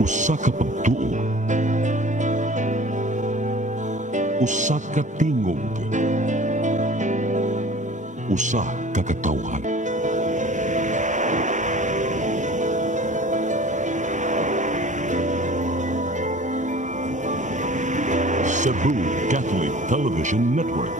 Usa ka pagtuo, usa ka tingog, usa ka katawhan. Cebu Catholic Television Network.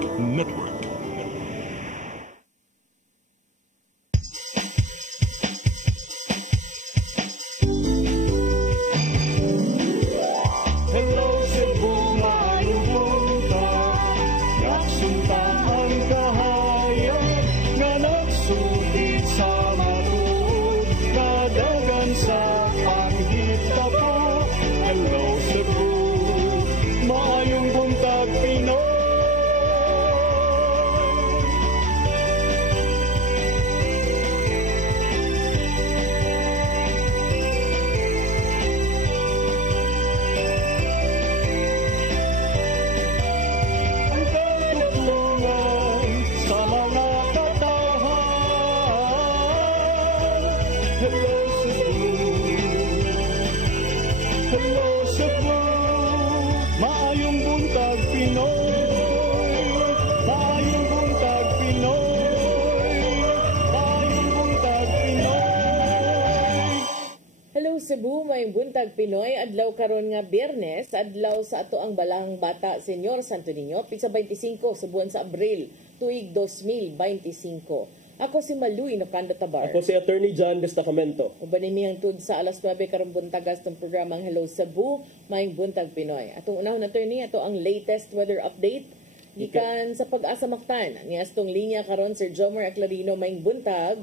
Cebu, may buntag Pinoy, adlaw karon nga Biyernes, adlaw sa ato ang Balang Bata Senyor Santo Niño, pizza 25 sa buwan sa Abril, tuig 2025. Ako si Maluy Nocando Tabar. Ako si Attorney John Destacamento. Ubanimi ang tud sa alas 9 karong buntagas ng programang Hello Cebu, may buntag Pinoy. Atong unahon attorney, ato ang latest weather update. Gikan sa Pag-asa Mactan, ni astong linya karon Sir Jomar Aclarino, may buntag.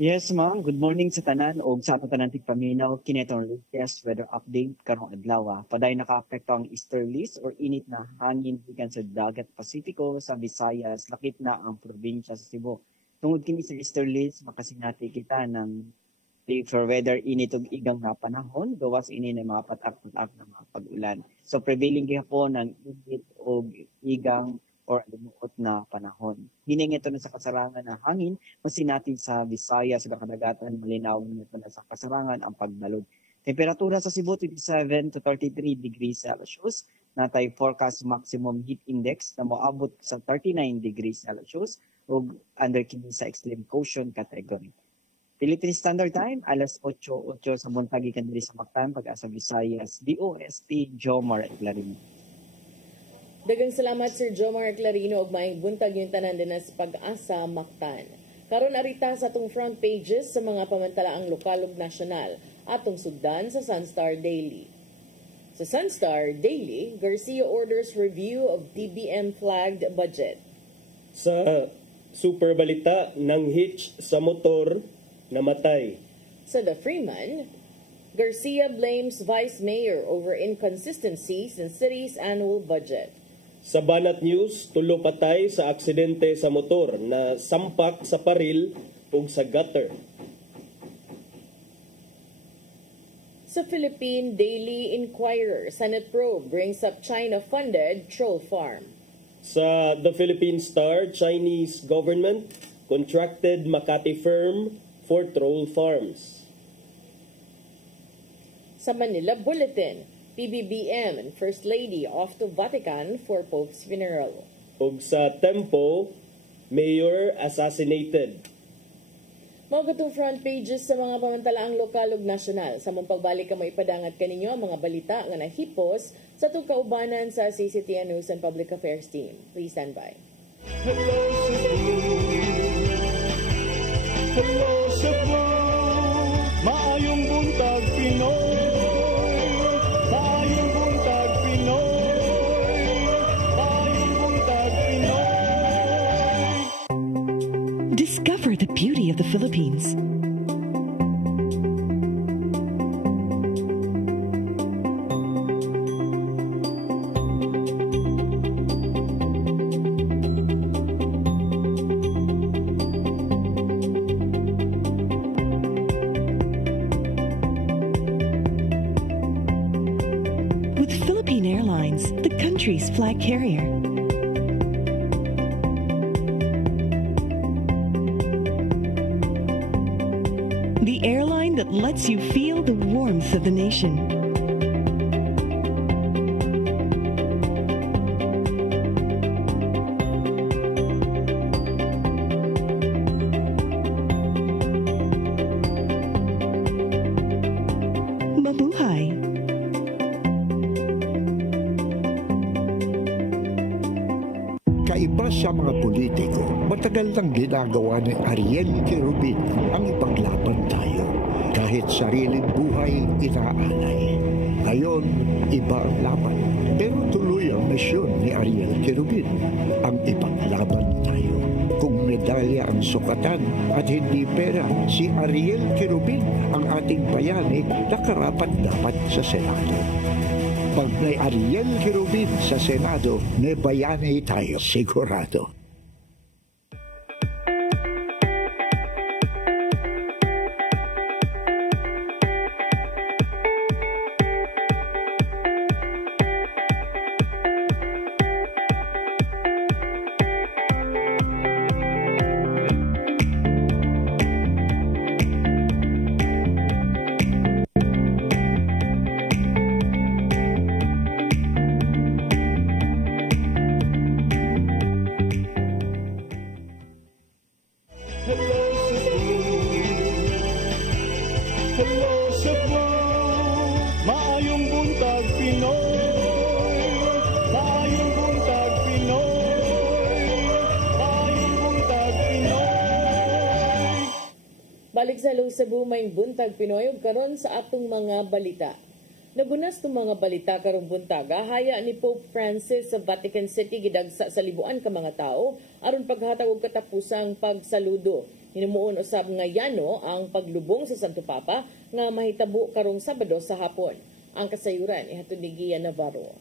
Yes, ma'am. Good morning sa tanan o sa ato tanan tigpaminaw. Kinetong latest weather update karong adlaw. Paday nakaapekto ang easterlies or init na hangin gikan sa dagat Pasifiko sa Visayas, lakip na ang probinsya sa Cebu. Tungod kini sa easterlies, makasinati kita ng fair weather init ug igang na panahon, gawas ini ng mga patak-patak na mga pag-ulan. So prevailing gihapon ang init ug igang or lumuot na panahon. Hining ito na sa kasarangan na hangin, masinati sa Visayas, sa kadagatan, malinaw nito na sa kasarangan ang pagbalod. Temperatura sa Cebu, 27 to 33 degrees Celsius. Natay forecast maximum heat index na moabot sa 39 degrees Celsius o under kini sa extreme caution category. Philippine Standard Time, alas 8:08 sa buntag ikan diri sa Mactan, Pag-asa Visayas, DOST Jomar Aclarino. Daghang salamat Sir Jomar Clarino ug maayong buntag yung tanan din sa Pag-asa Mactan. Karon arita sa atong front pages sa mga pamantalaang lokal ug nasyonal atong sugdan sa Sunstar Daily. Sa Sunstar Daily, Garcia orders review of DBM flagged budget. Sa super balita ng hitch sa motor namatay. Sa The Freeman, Garcia blames Vice Mayor over inconsistencies in city's annual budget. Sa Banat News, tulo patay sa aksidente sa motor na sampak sa paril ug sa gutter. Sa Philippine Daily Inquirer, Senate probe brings up China-funded troll farm. Sa The Philippine Star, Chinese government contracted Makati firm for troll farms. Sa Manila Bulletin, PBBM and First Lady off to Vatican for Pope's funeral. Ug sa Tempo, Mayor assassinated. Mga gatong front pages sa mga pamantalaang lokal ug nasyonal. Sa mong pagbalik ka maipadangat kaninyo ang mga balita nga nahipos sa itong kaubanan sa CCTN News and Public Affairs Team. Please stand by. Hello Cebu, hello Cebu, maayong buntag Pinoy. Discover the beauty of the Philippines. With Philippine Airlines, the country's flag carrier. The airline that lets lets you feel the warmth of the nation. Mabuhay! Kaiba sa mga politiko, matagal nang ginagawa ni Ariel Querubin ang ipaglaban tayo. Kahit sariling buhay inaalay. Ngayon, iba ang laban. Pero tuloy ang misyon ni Ariel Querubin, ang ipaglaban tayo. Kung medalya ang sukatan at hindi pera, si Ariel Querubin ang ating bayani na karapat-dapat sa Senado. Pag may Ariel Querubin sa Senado, may bayani tayo sigurado. Hello Cebu, maayong buntag Pinoy, maayong buntag Pinoy, maayong buntag Pinoy. Balik sa Hello Cebu, may buntag Pinoy ug karon sa atong mga balita. Nagunas tong mga balita karong buntag, haya ni Pope Francis sa Vatican City gidagsa sa libuan ka mga tao aron paghatag og katapusang pagsaludo. Hinumoon usab nga yano ang paglubong sa Santo Papa nga mahitabo karong Sabado sa hapon. Ang kasayuran ihatod ni Gia Navarro.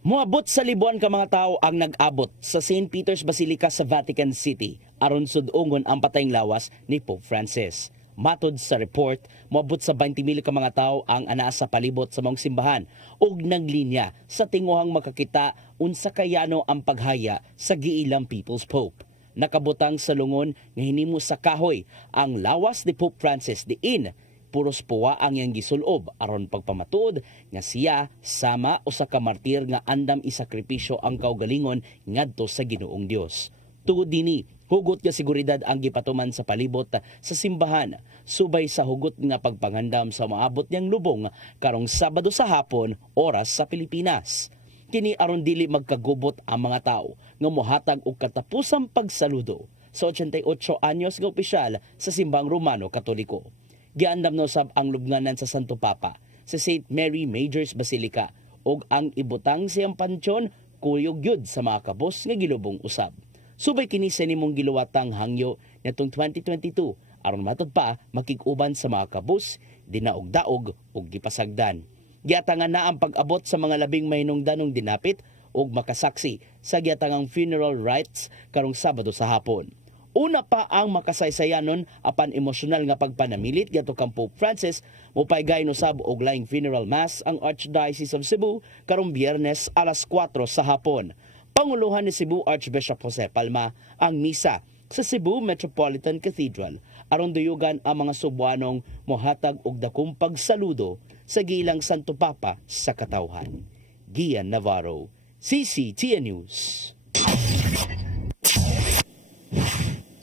Moabot sa libuan ka mga tao ang nag-abot sa St. Peter's Basilica sa Vatican City aron sud-ungon ang patayng lawas ni Pope Francis. Matod sa report, moabot sa 20,000 ka mga tao ang anaa sa palibot sa mga simbahan ug naglinya sa tinguhang makakita unsa kayano ang paghaya sa giilang People's Pope. Nakabutang sa lungon nga hinimo sa kahoy ang lawas ni Pope Francis diin puros puwa ang iyang gisulob aron pagpamatuod nga siya sama usa ka martir nga andam isakripisyo ang kaugalingon ngadto sa Ginoong Dios. Tungod dinhi, hugot nga seguridad ang gipatuman sa palibot sa simbahan subay sa hugot nga pagpangandam sa maabot niyang lubong karong Sabado sa hapon oras sa Pilipinas. Kini aron dili magkagubot ang mga tao nga mohatag og katapusang pagsaludo sa 88 anyos nga opisyal sa simbang Romano Katoliko. Giandam na usab ang lubnganan sa Santo Papa sa St. Mary Major's Basilica ug ang ibutang siyang pansyon kuyog yud sa mga kabos nga gilubong usab. Subay kini sa nimong giluwatang hangyo nitong 2022 aron matud pa makig-uban sa mga kabos, dinaog-daog ug gipasagdan. Giatangan na ang pag-abot sa mga labing mahinungdanong dinapit ug makasaksi sa giatangang funeral rites karong Sabado sa hapon. Una pa ang makasaysayanon apan emosyonal nga pagpanamilit giadto kang Pope Francis, mopaygay usab og laing funeral mass ang Archdiocese of Cebu karong Biyernes alas 4 sa hapon. Panguluhan ni Cebu Archbishop Jose Palma ang misa sa Cebu Metropolitan Cathedral aron duyugan ang mga Cebuanong mohatag og dakong pagsaludo sa gilang Santo Papa sa katawhan. Gian Navarro, CCTN News.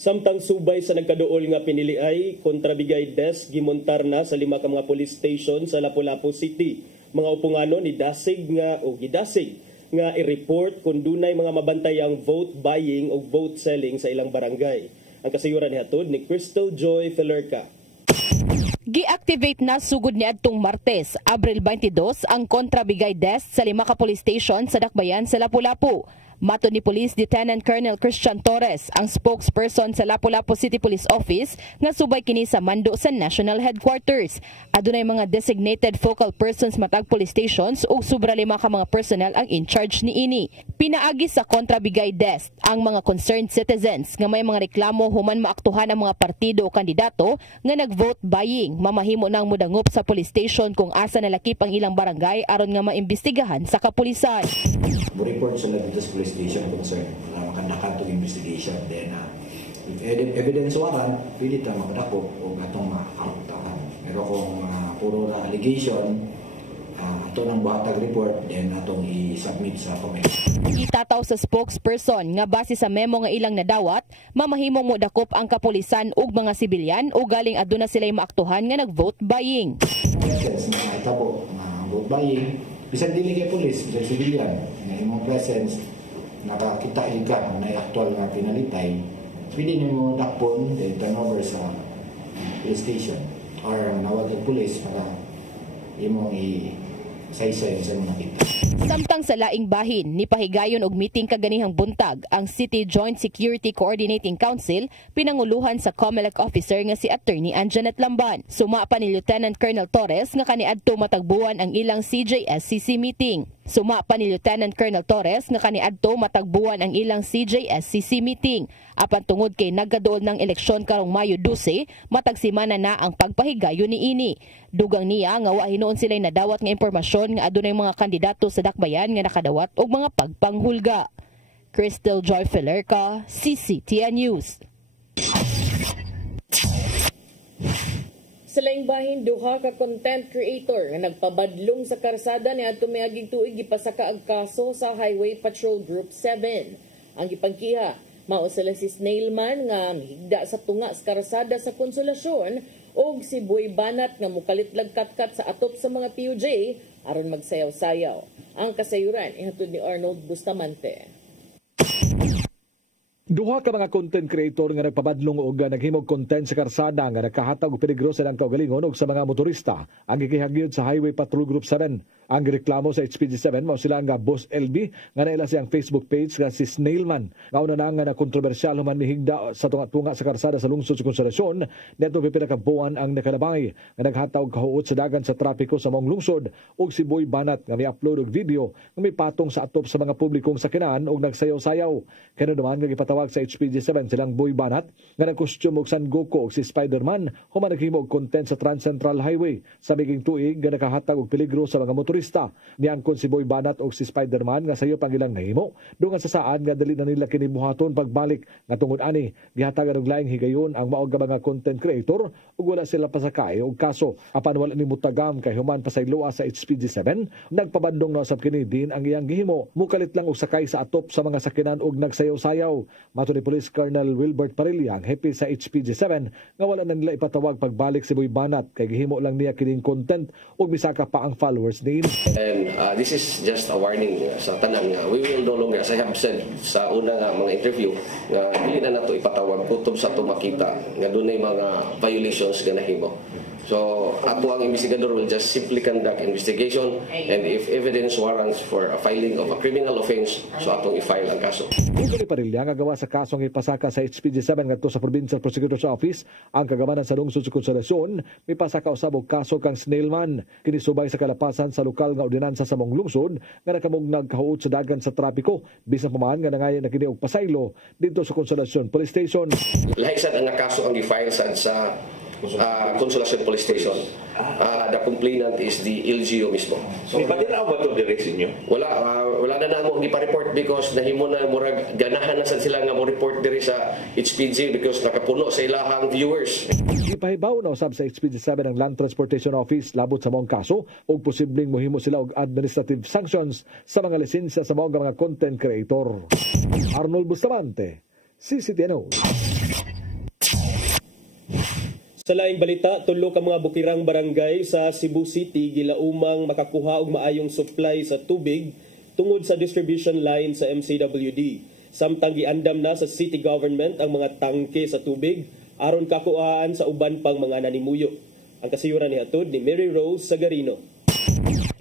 Samtang subay sa nagkaduol nga piniliay, kontrabigay desk gimontar na sa 5 ka mga police station sa Lapu-Lapu City. Mga upungano ni dasig nga o gidasig nga i-report kung dunay mga mabantayang vote buying o vote selling sa ilang barangay. Ang kasayuran ni hatod ni Crystal Joy Felerca. Gi-activate na sugod ni adtong Martes, Abril 22, ang kontrabigay desk sa 5 ka police station sa Dakbayan sa Lapu-Lapu. Matod ni Police Lieutenant Colonel Christian Torres, ang spokesperson sa Lapu-Lapu City Police Office, nga subay kini sa mando sa National Headquarters. Adunay mga designated focal persons matag police stations ug sobra 5 ka mga personnel ang in charge niini. Pinaagi sa kontrabigay desk ang mga concerned citizens nga may mga reklamo human maaktuhan ang mga partido o kandidato nga nag-vote buying. Mamahimo nang mudangop sa police station kung asa nalakip ang ilang barangay aron nga maimbestigahan sa kapulisan. Report sila dito sa police station concern na makandakan itong investigation. Then, if evidence warrant, pwede tayo makadako o gatong makakaruptahan. puro na allegation, ito ng buhatag report, then atong i-submit sa comment. Itataw sa spokesperson nga base sa memo nga ilang nadawat, mamahimong mo dakop ang kapulisan ug mga sibilyan o galing aduna sila'y maaktuhan nga nag-vote buying. Presence na itabo na vote buying, bisan dili kay police, bisan sibilyan, nga imong presence, nakakita ka na actual nga pinalitay, pwede nimo dakpon, then turn over sa police station or nawag ang police para imong saysay sa mga nakita. Samtang sa laing bahin, nipahigayon og meeting kaganihang buntag ang City Joint Security Coordinating Council pinanguluhan sa COMELEC officer nga si Attorney Anjanet Lamban. Suma pa ni Lieutenant Colonel Torres nga kaniadto matagbuan ang ilang CJSCC meeting. Suma pa ni Lieutenant Colonel Torres nga kaniadto matagbuan ang ilang CJSCC meeting. Apan tungod kay nagkaduol ng eleksyon karong Mayo 12, matag semana na ang pagpahigayon ni ini. Dugang niya nga wa hinuon sila'y nadawat nga impormasyon nga adunay mga kandidato sa dakbayan nga nakadawat og mga pagpanghulga. Crystal Joy Felerca, CCTN News. Sa laing bahin, duha ka content creator nga nagpabadlong sa karsada niadto miaging tuig gipasaka ang kaso sa Highway Patrol Group 7. Ang gipangkiha mao sila si Snailman nga mihigda sa tunga sa karsada sa Konsolasyon og si Boy Banat nga mukalitlag katkat sa atop sa mga PUJ aron magsayaw-sayaw. Ang kasayuran ihatod ni Arnold Bustamante. Duha ka mga content creator nga nagpabadlong og naghimog content sa karsada nga nakahatag og peligro sa ilang kaugalingon og sa mga motorista ang gikihagyod sa Highway Patrol Group 7. Ang reklamo sa HPG7 mao sila nga Boss LB nga naila siyang Facebook page nga si Snailman. Ngauna na nga na kontrobersyal human mihigda sa tunga sa karsada sa lungsod sa Konsolasyon neto pipila ka buwan ang nakalabay nga naghatag kahuot sa dagan sa trapiko sa maong lungsod ug si Boy Banat nga mi-upload og video nga may patong sa atop sa mga publikong sakyanan ug nagsayaw-sayaw. Kano naman nga gipatawag sa HPG7 silang Boy Banat nga nagkostume og San Goku ug si Spider-Man human naghimo og content sa Trans Central Highway sa miging tuig nga nakahatag og peligro sa mga motorista. Niangkon si Boy Banat o si Spider-Man nga sayo pang ilang nahimo dungan sa saan nga dali na nila kini buhaton pagbalik nga tungod ani gihatagan og laing higayon ang maog mga content creator ug wala sila pasakay og kaso apan wala ni mutagam kay human pasayloa sa HPG7 nagpabandong na usab kini din ang iyang gihimo mukalit lang og sakay sa atop sa mga sakyanan ug nagsayaw-sayaw. Mato ni Police Colonel Wilbert Parilla ang hepe sa HPG7 nga wala na nila ipatawag pagbalik si Boy Banat kay gihimo lang niya kining content ug misaka pa ang followers ni. And this is just a warning sa tanan nga we will no longer, as I have said sa una nga mga interview, nga dili na nato ipatawag kutob sa ato makita nga dunay mga violations nga nahimo. So ato ang investigador will just simply conduct investigation and if evidence warrants for a filing of a criminal offense, so atong i-file ang kaso. Ugani Parilla nga gawa sa kasong ipasaka sa HPG7 ngadto sa Provincial Prosecutor's Office ang kagamanan sa lungsod sa Konsolasyon mipasaka usab og kaso kang Snailman kini subay sa kalapasan sa lokal nga ordinansa sa mong lungsod nga nakamog nagkahuot sa dagan sa trapiko bisan paman nga nangayon na kini og pasaylo dito sa Konsolasyon Police Station. Lahi sad ang kaso ang gi-file sa Konsolasyon Police Station. The complainant is the LGO mismo. So, padila ba ito direct inyo? Wala na namo gipa-report because nahimo na murag ganahan na sad sila nga mo report diri sa HPG because nakapuno sa ilahang viewers. Ipahibaw na usab sa HPG7 ang Land Transportation Office labot sa maong kaso ug posibleng mohimo sila og administrative sanctions sa mga lisensya sa mga content creator. Arnold Bustamante, CCTN. Sa laing balita, tulo ka mga bukirang barangay sa Cebu City gilaumang makakuha og maayong supply sa tubig tungod sa distribution line sa MCWD. Samtang giandam na sa city government ang mga tangke sa tubig aron kakuhaan sa uban pang mga nanimuyo. Ang kasayuran ni hatod ni Mary Rose Sagarino.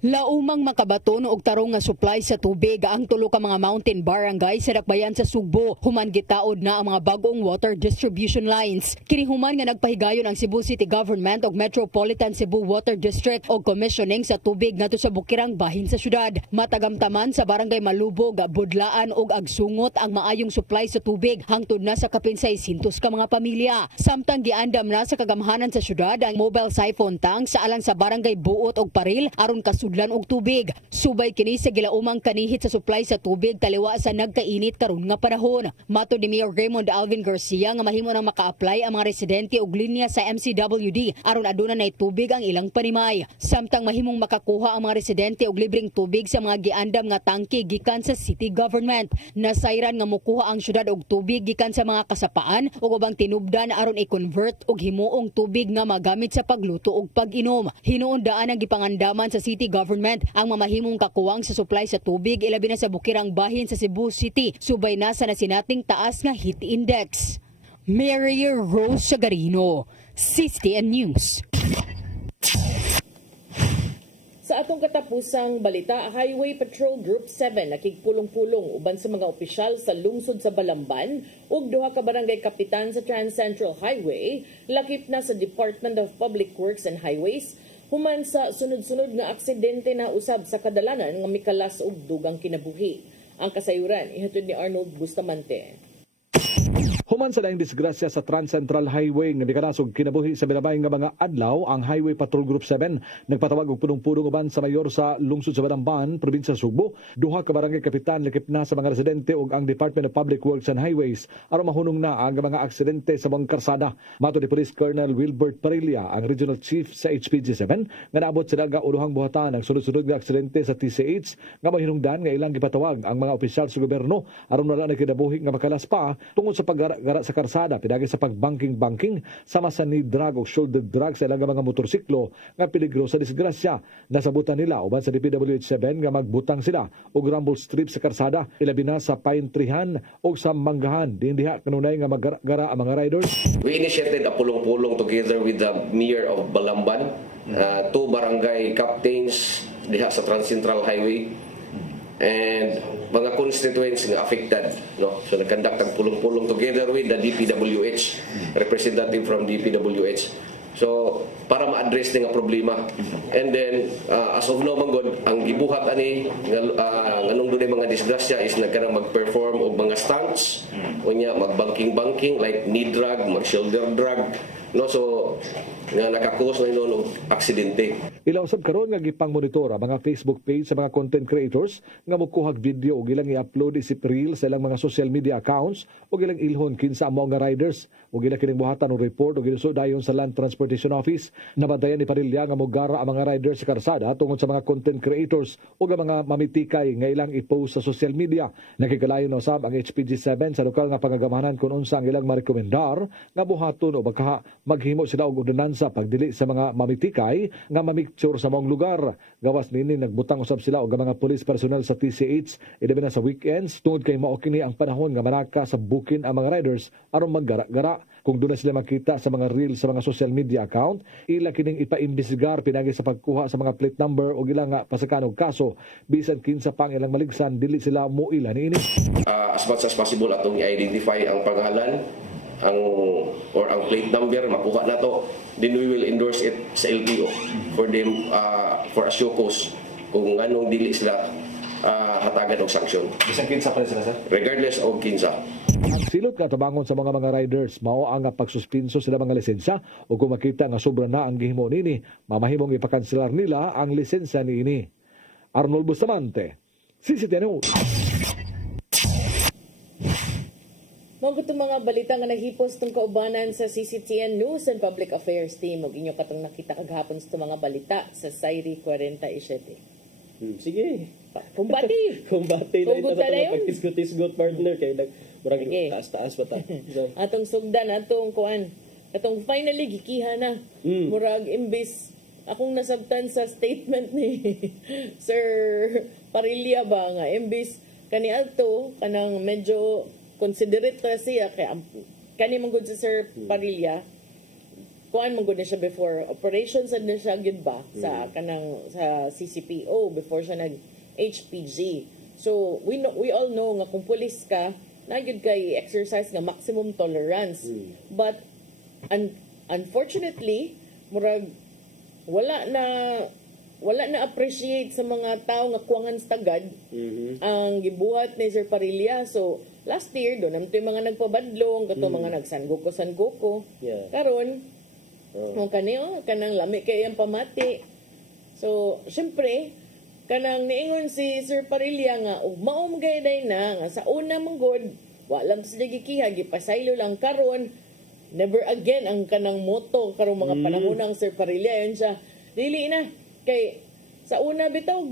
Laumang makabaton og tarong nga supply sa tubig ang tulo ka mga mountain barangay sa dakbayan sa Sugbo. Human gitaod na ang mga bagong water distribution lines. Kini human nga nagpahigayon ang Cebu City Government og Metropolitan Cebu Water District og commissioning sa tubig ngadto sa bukirang bahin sa syudad. Matagamtaman sa barangay Malubog, Budlaan og Agsungot ang maayong supply sa tubig hangtod na sa kapin 600 ka mga pamilya. Samtang giandam na sa kagamhanan sa syudad ang mobile siphon tank sa alang sa barangay Buot og Paril aron kasunod kinahanglan og tubig. Subay kini sa gilaumang kanihit sa supply sa tubig taliwa sa nagkainit karon nga panahon. Matod ni Mayor Raymond Alvin Garcia nga mahimo nang maka-apply ang mga residente og linya sa MCWD aron aduna nay tubig ang ilang panimay. Samtang mahimong makakuha ang mga residente og libreng tubig sa mga giandam nga tangke gikan sa city government. Nasayran nga mokuha ang syudad og tubig gikan sa mga kasapaan ug ubang tinubdan aron i-convert og himuong tubig nga magamit sa pagluto ug pag-inom. Hinuundaan ang gipangandaman sa city government ang mamahimong kakuwang sa supply sa tubig ilabi na sa bukirang bahin sa Cebu City subay na sa nasinating taas nga heat index. Mary Rose Sagarino, CCTN News. Sa atong katapusang balita, Highway Patrol Group 7 nakigpulong-pulong uban sa mga opisyal sa lungsod sa Balamban ug duha ka barangay kapitan sa Trans Central Highway lakip na sa Department of Public Works and Highways human sa sunod-sunod nga aksidente na usab sa kadalanan nga mikalas og dugang kinabuhi. Ang kasayuran ihatod ni Arnold Bustamante. Human sa daing disgrasya sa Trans Central Highway nga mikanasog kinabuhi sa milabay nga mga adlaw, ang Highway Patrol Group 7 nagpatawag og punong-punong uban sa mayor sa lungsod sa Balamban, probinsya Sugbo. Duha ka barangay kapitan lakip na sa mga residente ug ang Department of Public Works and Highways aron mahunong na ang mga aksidente sa mga karsada. Matod ni Police Colonel Wilbert Parilla, ang Regional Chief sa HPG7, nga naabot sila nga ulohang buhatan ang sunod-sunod nga aksidente sa TCH nga mahinungdan nga ilang gipatawag ang mga opisyal sa gobyerno aron wala na kinabuhi nga makalas pa tungod sa paggara sa karsada pinagi sa pagbanking-banking sama sa knee drag o shoulder drag sa ilang mga motorsiklo nga peligro sa disgrasya. Nasabutan nila uban sa DPWH7 nga magbutang sila og rumble strip sa karsada ilabi na sa Pine Treehan o sa Manggahan diha kanunay nga maggara ang mga riders. We initiated a pulong-pulong together with the Mayor of Balamban, two barangay captains diha sa Trans Central Highway and mga constituents nga affected, no? So nagkandak tag pulong-pulong together with the DPWH, representative from DPWH. So para ma-address nga problema. And then as of now manggod ang gibuhat ani nganong dunay mga disgrasya is nagkanang mag-perform og mga stunts, unya mag-banking like knee drag, mag-shoulder drag, no? So nga nakakos na inon og aksidente. Ilaw sab karon nga gipang monitor ang mga Facebook page sa mga content creators nga mokuhag video og ilang i-upload isip reel sa ilang mga social media accounts og ilang ilhon kinsa amo nga riders og ilang kining buhatan og report og ginuso dayon sa Land Transportation Office. Nabadayan ni Parilla nga mogara ang mga riders sa karsada tungod sa mga content creators ug ang mga mamitikay nga ilang i-post sa social media. Nakikalayon usab ang HPG7 sa lokal nga pangagamanan kung unsa ang ilang marekomendar nga buhaton o baka maghimo sila og ordinansa sa pagdili sa mga mamitikay nga mamicture sa maong lugar. Gawas nini nagbutang usab sila og mga police personnel sa TCH ilabi na sa weekends tungod kay mao kini ang panahon nga maraka sa bukin ang mga riders aron maggara-gara. Kung doon na sila makita sa mga reel sa mga social media account, ila kining ipaimbestigar pinagi sa pagkuha sa mga plate number o ilang nga pasakanog kaso bisan kinsa pang ilang maligsan dili sila muila niini. As much as possible atong i-identify ang pangalan ang plate number makuha na to, then we will endorse it sa LTO for them for a show cause kung anong dili sila hatagan og sanksyon. Bisan kinsa pa sila sir? Regardless og kinsa. Silot ka tabangon sa mga riders mao ang pagsuspenso sila mga lisensya o kung makita nga sobra na ang gihimo nini mamahimong ipakanselar nila ang lisensya niini. Arnold Bustamante, CCTN News. Mga itong mga balita nga naghipos itong kaubanan sa CCTN News and Public Affairs Team. Huwag inyo katong nakita kaghapon sa mga balita sa Sairi 47. Sige. Kumbati! Kumbati na ito na yun. Pag-tisgot partner kay marang taas-taas pa ta. Atong sugdan, atong kuan. Atong finally gikiha na. Murag imbis akong nasabtan sa statement ni Sir Parilla ba nga imbis kani adto kanang medyo considerate ta siya kay kani man gud si Sir Parilla kuan man gud na siya before operations and na siya gud ba sa kanang sa CCPO before siya nag HPG. So we all know nga kung pulis ka na gud kay exercise nga maximum tolerance. But unfortunately murag wala na appreciate sa mga tao nga kuwangan sa tagad ang gibuhat ni Sir Parilla. So last year, doon naman yung mga nagpabadlong, kato mga nagsanggoko. Karon, kanang lami kay ang pamati. So, syempre, kanang niingon si Sir Parilla nga ug maom gayday na nga sa una manggod wa lang sa gikiha gipasaylo lang karon never again ang kanang moto karong mga panahon ng Sir Parilla ayon siya dili na kay sa una bitaw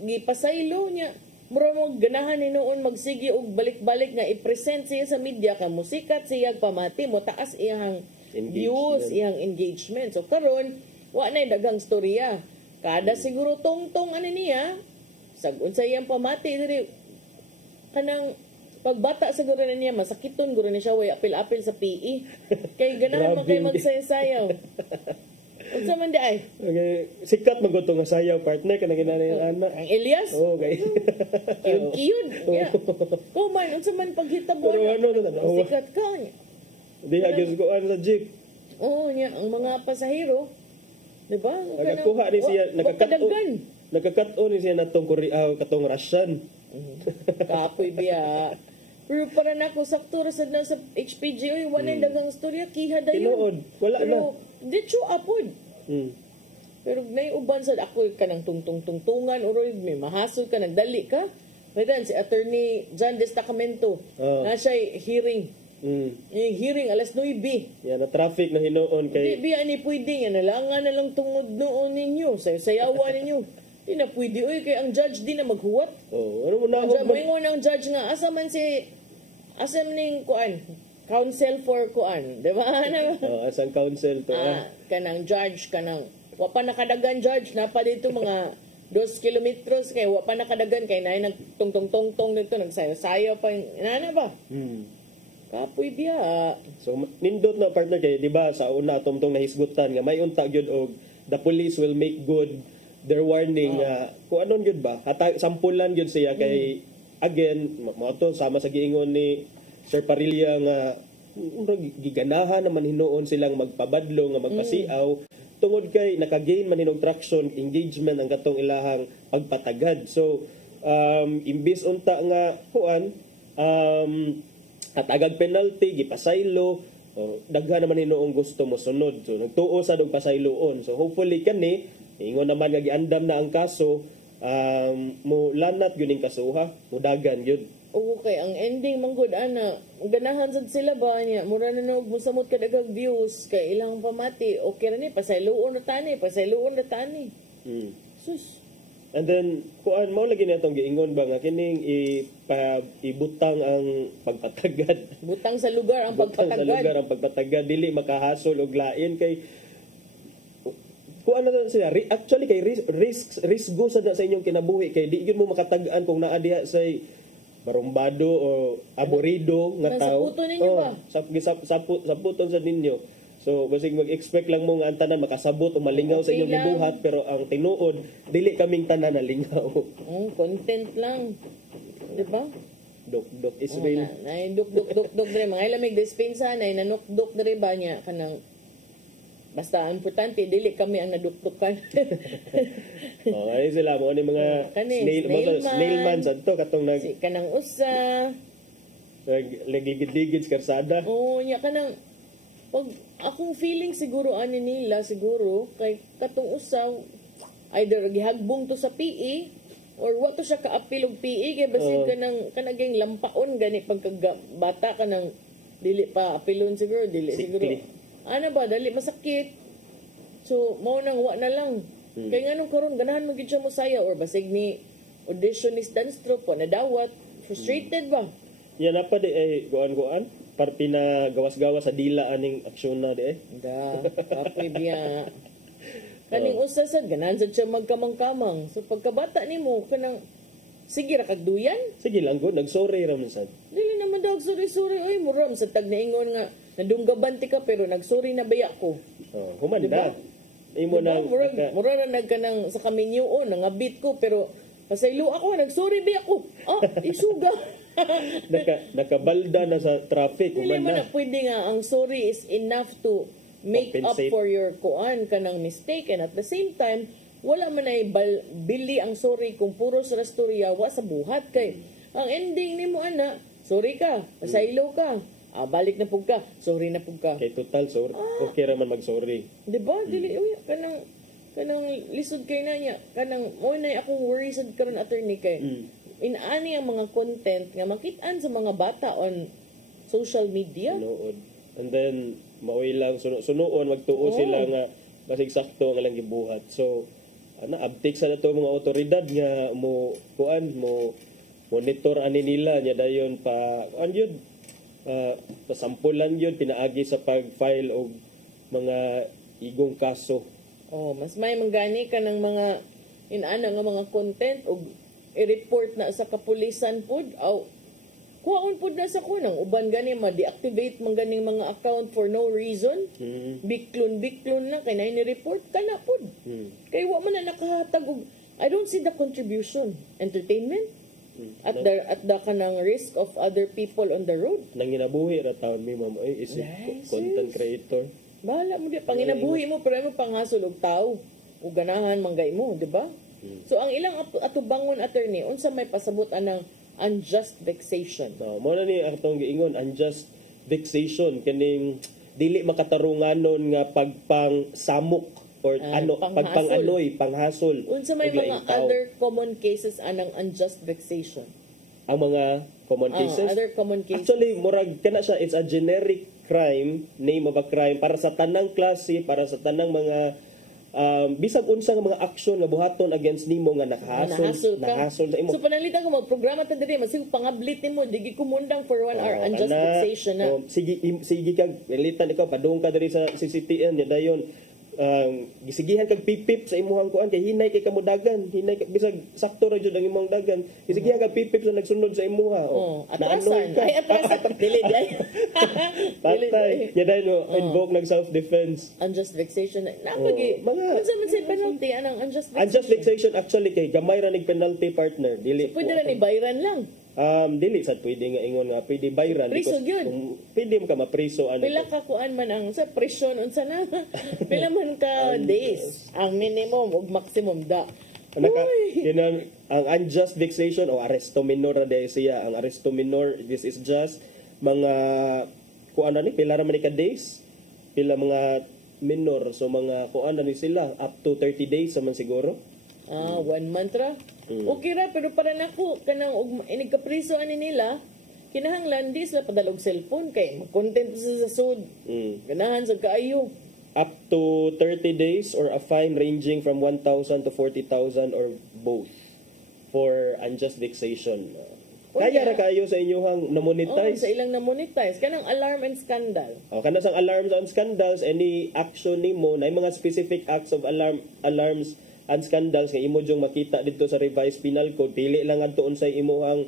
gipasaylo niya mura mo ganahan ni noon magsigi og balik-balik nga i-present siya sa media ka musikat siya pamati mo taas iyang views iyang engagement so karon wa na daghang storya kada siguro tongtong ani niya sagun sa iyang pamati diri kanang pagbata siguro na niya masakiton guro ni siya way apil-apil sa PE kay ganahan man kay magsayaw unsa man di ay sikat magoto nga sayaw partner kana ginani ana ang Elias okay cute yeah ko man unsa man paghitabo pero ano sikat ka di agis ko sa jeep nya ang mga pasahero di ba nagakuha ni siya nagkakat-on ni siya natong katong Russian kapoy biya pero para nako sakto ra sad na sa HPG oy wala dagang storya kiha dayon wala na dito apod. Pero may uban sad ako kanang tungtungan uroy may mahasol ka nagdali ka. Maydan si Attorney John Destacamento na siya hearing. Yung hearing alas 9. Yan na traffic na hinuon kay. Di biya ni pwede nga nalangan na lang tungod noon ninyo sayawan ninyo. Di na pwede oy kay ang judge di na maghuwat. Ano mo na mo ang judge nga asa man ning kuan counsel for kuan, di ba? Asang counsel to. Kanang judge, kanang wa pa nakadagan judge, na pa dito mga 2 kilometros, kay wa pa nakadagan, kay na nagtong-tong-tong dito, nagsayo-sayo pa, inana ba? Kapoy biya. So, nindot na partner kay, di ba, sa una, tumtong nahisgutan, nga may unta yun, og the police will make good their warning, kung anon yun ba? Sampulan yun siya, kay, again, mo to, sama sa giingon ni Sir Parilla nga giganahan naman hinuon silang magpabadlo nga magpasiaw tungod kay nakagain man hinog traction engagement ang katong ilahang pagpatagad so imbis unta nga kuan atagag penalty gipasaylo daghan naman hinuong gusto mo sunod so nagtuo sa dog pasayloon so hopefully kani ingon naman nga giandam na ang kaso mo lanat gyud ning kasuha mo dagan gyud. Okay, ang ending manggod ana, ganahan sad sila ba niya, mura na og musamot ka daghang views kay ilang pamati, okay ra ni pasayloon na tani. Sus. And then kuan mao lagi natong giingon ba nga kining ibutang ang pagpatagad. Butang sa lugar ang pagpatagad. Dili makahasol og lain kay kuan na sila actually kay risk go sa inyong kinabuhi kay di gyud mo makatag-an kung naa diha sa barumbado o aborido nga tao. Saputon ninyo ba? Saputon sa ninyo. So, basig mag-expect lang mo nga ang tanan makasabot o malingaw sa inyong gibuhat pero ang tinuod, dili kaming tanan nalingaw. Content lang. Di ba? Dok Israel. Nay dok dre mga ilamig dispensa nay nanukdok dre ba niya kanang basta importante dili kami ang nadukdukan. Ay sila mo ni mga snail man sadto katong kanang usa ligid-ligid sa karsada. Nya kanang pag akong feeling siguro ani nila siguro kay katong usa either gihagbong to sa PE or wa to siya kaapil og PE kay basig kanaging lampaon gani pagkabata kanang dili pa apilon siguro siguro. Ano ba, dali masakit. So, mao nang wa na lang. Kaya nga nung karon ganahan mo gid siya mo saya or basig ni auditionist dance troupe po nadawat. Frustrated ba? Yan na pa di goan-goan. Par pinagawas-gawas sa dila aning aksyon na di kapoy biya. Kaning usasad ganahan sad siya magkamang-kamang. So pagkabata nimo kanang sige ra kag duyan? Sige lang gud, nagsorry ra man sad. Dili naman daw sorry oy muram sa tag naingon nga nadunggaban ti ka pero nagsuri na baya ko. Humanda. Imo diba? na mura na nagkanang sa kaminyuon nangabit ko pero pasaylo ako nagsuri baya ko. Isuga. Nakabalda na sa traffic humanda. Dili man na pwede nga ang sorry is enough to make up for your kuan kanang mistake and at the same time wala man ay bili ang sorry kung puro sa storya wa sa buhat kay ang ending nimo ana sorry ka pasaylo ka balik na pug ka sorry na pug ka kay total sorry okay ra man mag sorry di ba dili kanang kanang lisod kay na niya, kanang mo na akong worry sad karon attorney kay. Inaani ang mga content nga makitaan sa mga bata on social media. Sunood. And then mauwi lang sunoon magtuo sila nga basig sakto ang ilang gibuhat. So update sa nato mga otoridad nga mo monitor ani nila nya dayon pa yun pasampulan yun pinaagi sa pag-file og mga igong kaso. Mas may manggani ka ng mga inaano nga mga content og i-report na sa kapulisan pod kuhaon pod na sa kunang uban gani ma-deactivate man ganing mga account for no reason. Biklon na kay na ni-report kana pod. Kay wa man na nakahatag og I don't see the contribution. Entertainment at the kanang risk of other people on the road. Nang ginabuhi ra taon mi ma'am is content creator. Bahala mo di panginabuhi mo pero mo panghasol og tao ug ganahan manggay mo, di ba? So ang ilang atubangon attorney unsa may pasabot anang unjust vexation. Mo na ni atong giingon unjust vexation kaning dili makatarunganon nga pagpang samok or pagpang-anoy, panghasol. Unsa may mga other common cases anang unjust vexation? Ang mga common cases? Other common cases. Actually, murag kana siya, it's a generic crime, name of a crime, para sa tanang klase, para sa tanang mga bisag unsa nga mga action nga buhaton against nimo nga nahasol sa imo. So panalitan ko magprograma ta diri masig pangablit nimo digi kumundang for 1 hour unjust vexation na. Sige kag nalitan ikaw padung ka diri sa CCTN nya dayon gisigihan kag pipip sa imuhang kuan kay hinay kay kamudagan hinay bisag sakto ra jud ang imong dagan gisigihan kag pipip sa nagsunod sa imuha atrasan dili patay nya dayon invoke nag self defense unjust vexation napagi unsa man say penalty anang unjust vexation actually kay gamay ra nig penalty partner dili pwede ra ni bayran lang. Dili sad pwede nga ingon nga pwede bayran priso gyud. Pwede ka mapriso pila ka kuan man ang sa presyon unsa na pila man ka days ang minimum ug maximum da. Ang unjust vexation o arresto minor ra siya ang arresto minor this is just mga kuan ni pila ra man ka days pila mga minor so mga kuan ni sila up to 30 days man siguro. 1 month ra. Okay ra pero para nako kanang inig ka priso ani nila kinahanglan di sila padalog cellphone kay mag-content sa sud. Ganahan sa kaayo. Up to 30 days or a fine ranging from 1,000 to 40,000 or both for unjust vexation. Kaya ra kayo sa inyong na-monetize. Sa ilang na-monetize kanang alarm and scandal. Kana sang alarms and scandals any action nimo na mga specific acts of alarms and scandals nga imo jung makita dito sa revised penal code pili lang adto unsay imuhang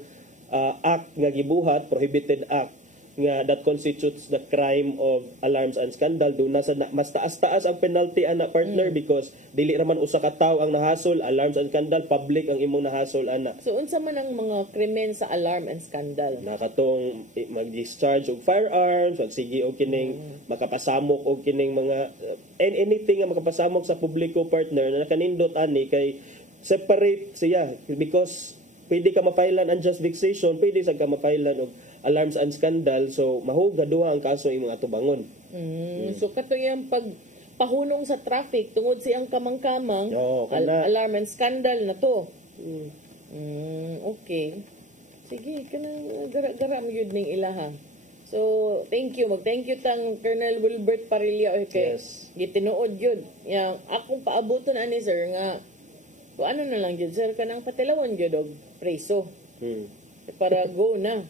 act nga gibuhat prohibited act nga that constitutes the crime of alarms and scandal do na sa mas taas ang penalty ana partner because dili ra man usa ka tawo ang nahasol alarms and scandal public ang imong nahasol ana. So unsa man ang mga krimen sa alarm and scandal? Nakatong mag-discharge og firearms sige og kining makapasamok og kining mga anything nga makapasamok sa publiko partner na nakanindot ani kay separate siya because pwede ka mapailan unjust vexation pwede sa ka mapailan og alarms and scandal so mahuga duha ang kaso imong atubangon. So kato yang pagpahunong sa traffic tungod siyang kamang-kamang alarm and scandal na to. Okay. Sige kanang gara-gara mo yun ning ilaha. So thank you mag-thank you tang Colonel Wilbert Parilla kay gitinuod yun. Yang akong paabuton ani sir nga ano na lang yun sir kanang patilawon gyud og preso. Para go na.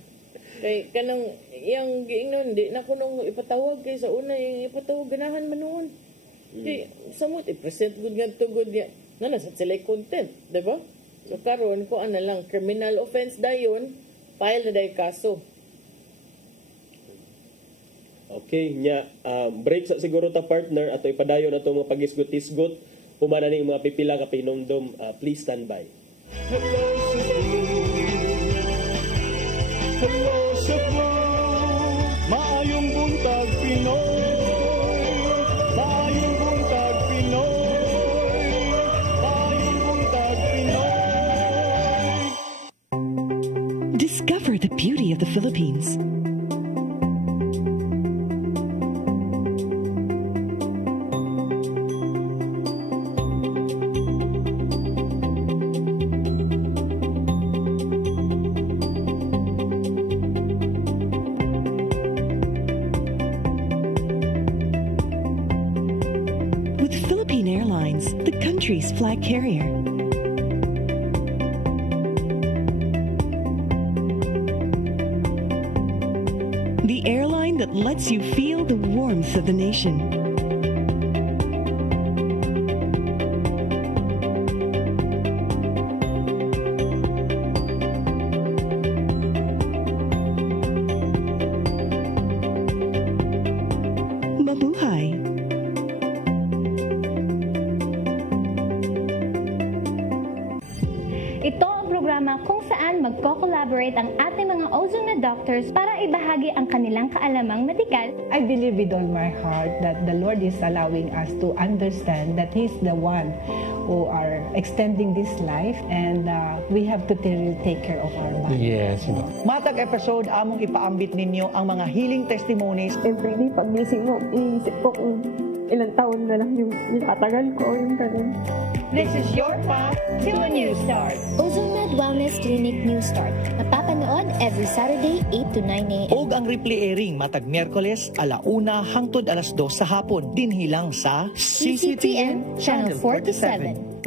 Kay kanang yang giingnon di na kunong ipatawag kay sa una yung ipatawag ganahan man noon. Kay samot i-present good nga to good ya. Sa sila content, di ba? So karon ko ana lang criminal offense dayon file na day kaso. Okay, nya break sa siguro ta partner ato ipadayon ato mga pagisgot-isgot humana ning mga pipila ka pinumdum please stand by. Hello Cebu, maayong buntag Pinoy, maayong buntag Pinoy, maayong buntag Pinoy. Discover the beauty of the Philippines. country's flag carrier. The airline that lets you feel the warmth of the nation. Mabuhay! Ito ang programa kung saan magko-collaborate ang ating mga ozone na doctors para ibahagi ang kanilang kaalamang medikal. I believe with all my heart that the Lord is allowing us to understand that He's the one who are extending this life and we have to take care of our body. Yes. Matag episode, among ipaambit ninyo ang mga healing testimonies. Every day, pag gising mo, iisip ko kung ilang taon na lang yung tatagal ko, yung ganun. This is your path to a new start. OzoneMed Wellness Clinic New Start. Mapapanood every Saturday, 8 to 9 a.m. Og ang replay airing matag Miyerkules, 1:00 hangtod 2:00 sa hapon. Dinhilang sa CCTN Channel 47.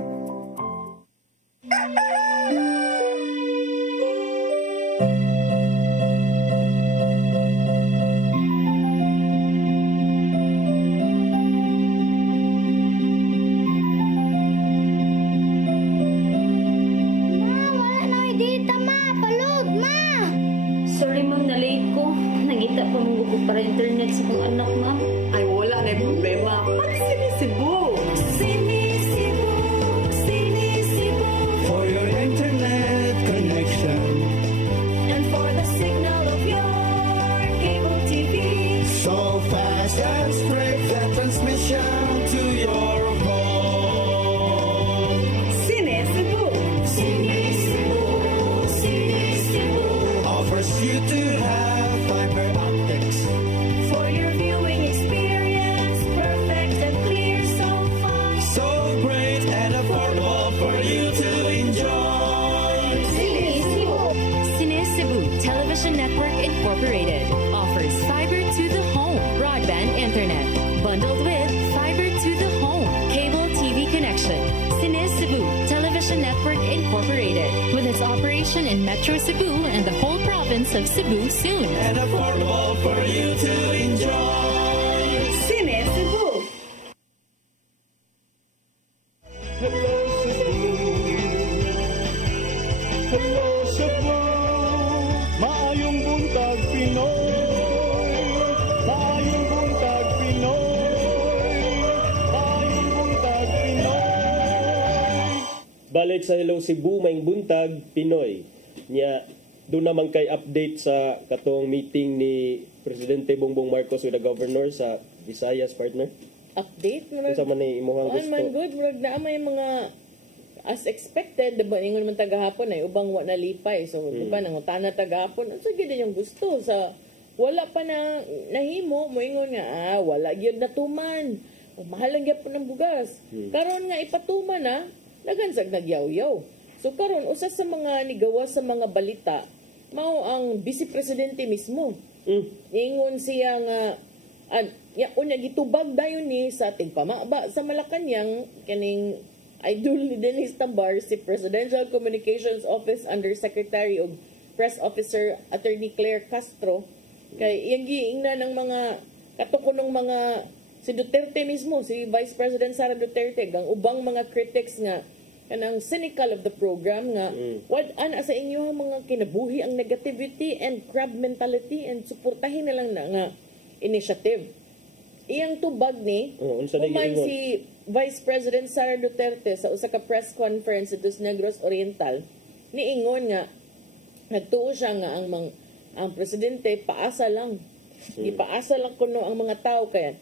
Sorry ma'am, na-late ko. Nagita pa mong gusto para internet sa kong anak ma'am. Ay, wala na yung problema. Pag sinisibo. Sinisibo, sinisibo. For your internet connection. And for the signal of your cable TV. So fast and straight the transmission to your home. Sinisibo. Sinisibo, sinisibo. Offers you to have fiber optics. For your viewing experience, perfect and clear so far. So great and affordable for you to enjoy. Sinisibo. Cine Cebu Television Network Incorporated offers fiber to the home broadband internet bundled with fiber to the home cable TV connection. Cine Cebu Television Network Incorporated with its operation in Metro Cebu and the whole province of Cebu soon. And affordable for you to enjoy. Cine Cebu. Hello Cebu, hello Cebu, maayong buntag Pinoy, maayong buntag Pinoy, maayong buntag Pinoy. Balik sa Hello Cebu, maing buntag, Pinoy. Nya, doon naman kay update sa katong meeting ni Presidente Bongbong Marcos with the Governor sa Visayas, partner. Update? Kung sa man imuhang gusto. Man good, murag na may mga as expected, diba, ingon man tagahapon ay ubang wa nalipay. So, diba, nangutana tagahapon, so gid yung gusto sa wala pa na nahimo mo ingon nga wala gyud natuman. O mahal lang gyapon ng bugas. Karon nga ipatuman na nagansag nagyaw-yaw. So karon usa sa mga nigawa sa mga balita mao ang Vice Presidente mismo. Ingon siya nga unya gitubag dayon ni sa ating pamaba sa Malacañang kaning idol ni Dennis Tambar si Presidential Communications Office Undersecretary of Press Officer Attorney Claire Castro kay iyang giingna ng mga katukunong mga si Duterte mismo, si Vice President Sara Duterte, ang ubang mga critics nga kanang cynical of the program nga what ana sa inyo mga kinabuhi ang negativity and crab mentality and suportahin na lang na nga initiative. Iyang tubag ni human si Vice President Sara Duterte sa usa ka press conference sa Negros Oriental niingon nga nagtuo siya nga ang presidente paasa lang. Ipaasa lang kuno ang mga tao kaya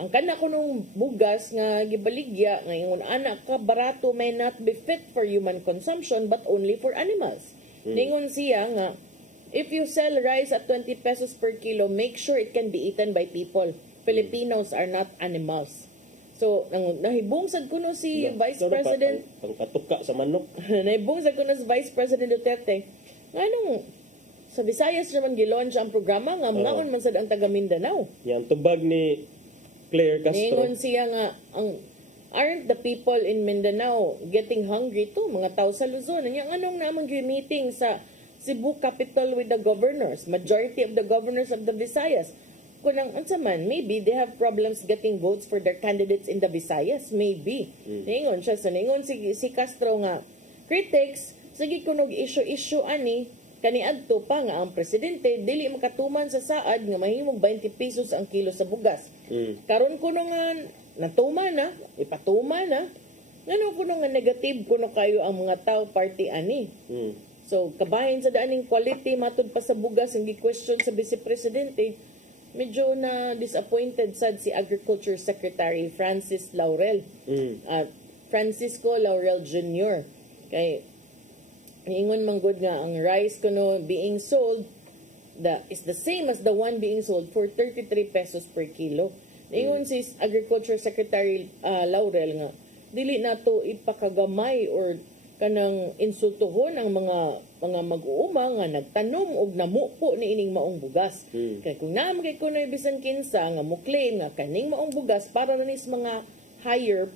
ang kana kunong bugas nga gibaligya nga ingon anak ka barato may not be fit for human consumption but only for animals. Ningon siya nga if you sell rice at 20 pesos per kilo, make sure it can be eaten by people. Filipinos are not animals. So, nahibungsad kuno si Vice President pangkatuka sa manok. Nahibungsad kuno si Vice President Duterte. Nganong sa Visayas naman gilaunch ang programa nga ngaon man sad ang taga Mindanao. Yang tubag ni Claire Castro. Ningon siya nga ang aren't the people in Mindanao getting hungry too? Mga tao sa Luzon. Anong namang meeting sa Cebu capital with the governors, majority of the governors of the Visayas. Kunang ansaman, maybe they have problems getting votes for their candidates in the Visayas, maybe. Ningon siya sa ningon si Castro nga critics sige kunog issue ani kaniadto pa nga ang presidente dili makatuman sa saad nga mahimong 20 pesos ang kilo sa bugas. Karon kuno nga natuman na, ipatuman na. Ngano kuno nga negative kuno kayo ang mga tao party ani. So, kabahin sa daaning quality, matud pa sa bugas, hindi question sa Vice Presidente, medyo na disappointed sad si Agriculture Secretary Francis Laurel. Francisco Laurel Jr. Kay, ingon manggod nga, ang rice kuno being sold is the same as the one being sold for 33 pesos per kilo. Ingon si Agriculture Secretary Laurel nga, dili na to ipakagamay or kanang insultuhon ang mga mag-uuma nga nagtanom og namupo ni ining maong bugas. Kay kung naamay kuno bisan kinsa nga mo claim nga kaning maong bugas para na nis mga higher